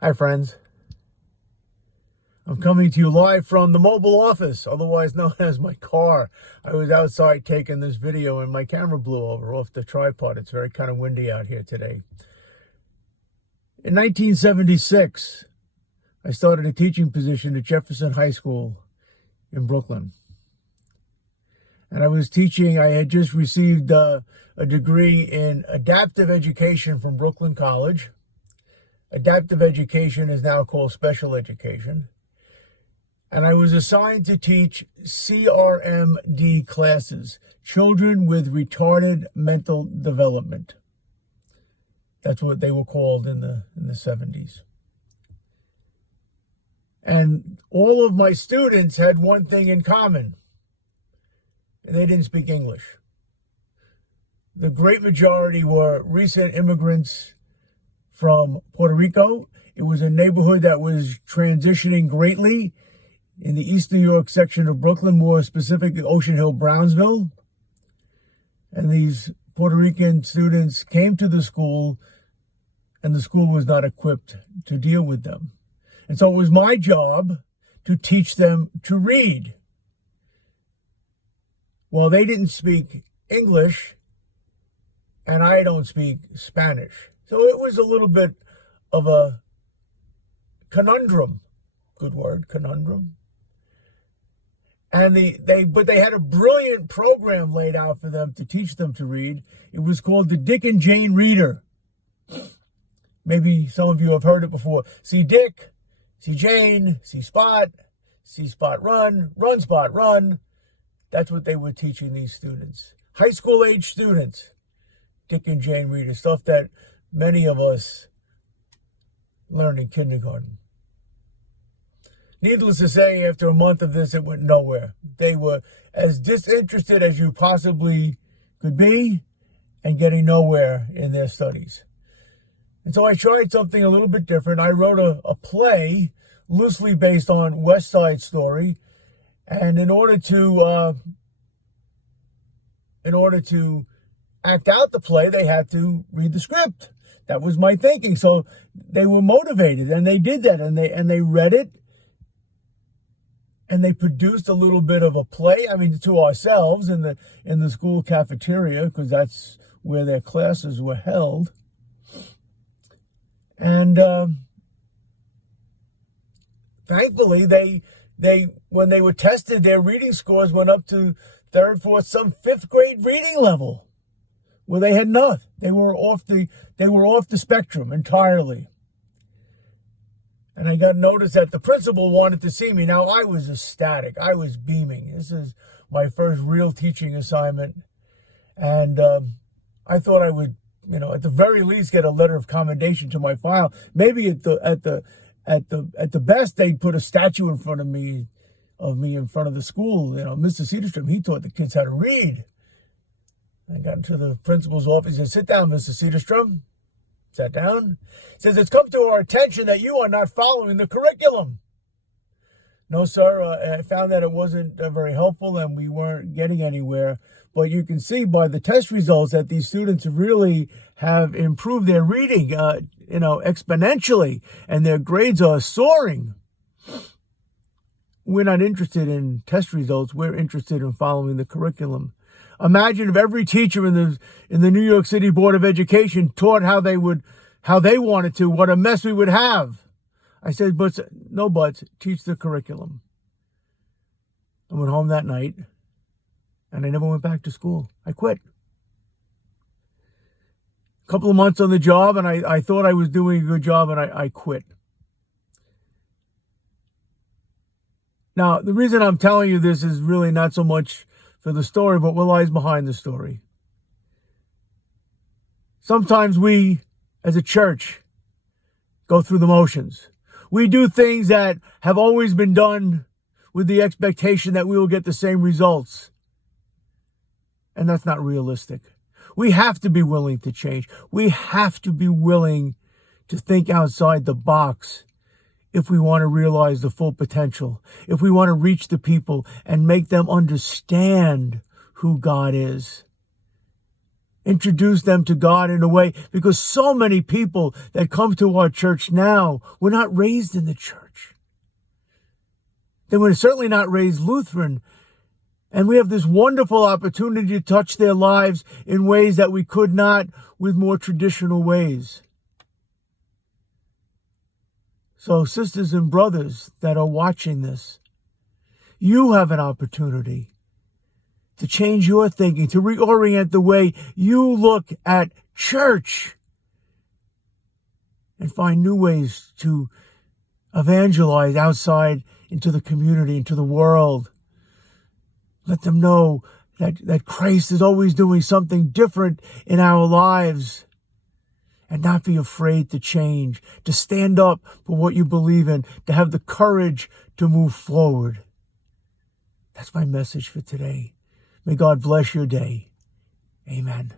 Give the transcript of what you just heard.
Hi, friends. I'm coming to you live from the mobile office, otherwise known as my car. I was outside taking this video and my camera blew over off the tripod. It's very kind of windy out here today. In 1976, I started a teaching position at Jefferson High School in Brooklyn. And I was teaching, I had just received a degree in adaptive education from Brooklyn College. Adaptive education is now called special education. And I was assigned to teach CRMD classes, children with retarded mental development. That's what they were called in the 70s. And all of my students had one thing in common. They didn't speak English. The great majority were recent immigrants from Puerto Rico. It was a neighborhood that was transitioning greatly in the East New York section of Brooklyn, more specifically Ocean Hill, Brownsville. And these Puerto Rican students came to the school, and the school was not equipped to deal with them. And so it was my job to teach them to read. Well, they didn't speak English, and I don't speak Spanish. So it was a little bit of a conundrum. Good word, conundrum. And they had a brilliant program laid out for them to teach them to read. It was called the Dick and Jane Reader. Maybe some of you have heard it before. See Dick, see Jane, see Spot run, run Spot run. That's what they were teaching these students. High school age students. Dick and Jane Reader, stuff that many of us learned in kindergarten. Needless to say, after a month of this, it went nowhere. They were as disinterested as you possibly could be and getting nowhere in their studies. And so I tried something a little bit different. I wrote a play loosely based on West Side Story. And in order to act out the play, they had to read the script. That was my thinking. So they were motivated, and they did that, and they read it. And they produced a little bit of a play, to ourselves in the school cafeteria, because that's where their classes were held. And thankfully, they when they were tested, their reading scores went up to third, fourth, some fifth grade reading level, where they had not. They were off the spectrum entirely. And I got notice that the principal wanted to see me. Now, I was ecstatic. I was beaming. This is my first real teaching assignment. And I thought I would, at the very least get a letter of commendation to my file. Maybe at the best, they'd put a statue in front of me in front of the school. Mr. Cederstrom, he taught the kids how to read. I got into the principal's office and said, "Sit down, Mr. Cederstrom." Sat down. Says, "It's come to our attention that you are not following the curriculum." No, sir. I found that it wasn't very helpful and we weren't getting anywhere. But you can see by the test results that these students really have improved their reading, exponentially, and their grades are soaring. We're not interested in test results. We're interested in following the curriculum. Imagine if every teacher in the New York City Board of Education taught how they wanted to, what a mess we would have. I said, but no buts, teach the curriculum. I went home that night, and I never went back to school. I quit. A couple of months on the job, and I thought I was doing a good job, and I quit. Now, the reason I'm telling you this is really not so much for the story, but what lies behind the story. Sometimes we, as a church, go through the motions. We do things that have always been done with the expectation that we will get the same results. And that's not realistic. We have to be willing to change. We have to be willing to think outside the box if we want to realize the full potential, if we want to reach the people and make them understand who God is Introduce them to God in a way, because so many people that come to our church now were not raised in the church. They were certainly not raised Lutheran. And we have this wonderful opportunity to touch their lives in ways that we could not with more traditional ways. So, sisters and brothers that are watching this, you have an opportunity to change your thinking, to reorient the way you look at church, and find new ways to evangelize outside into the community, into the world. Let them know that Christ is always doing something different in our lives. And not be afraid to change, to stand up for what you believe in, to have the courage to move forward. That's my message for today. May God bless your day. Amen.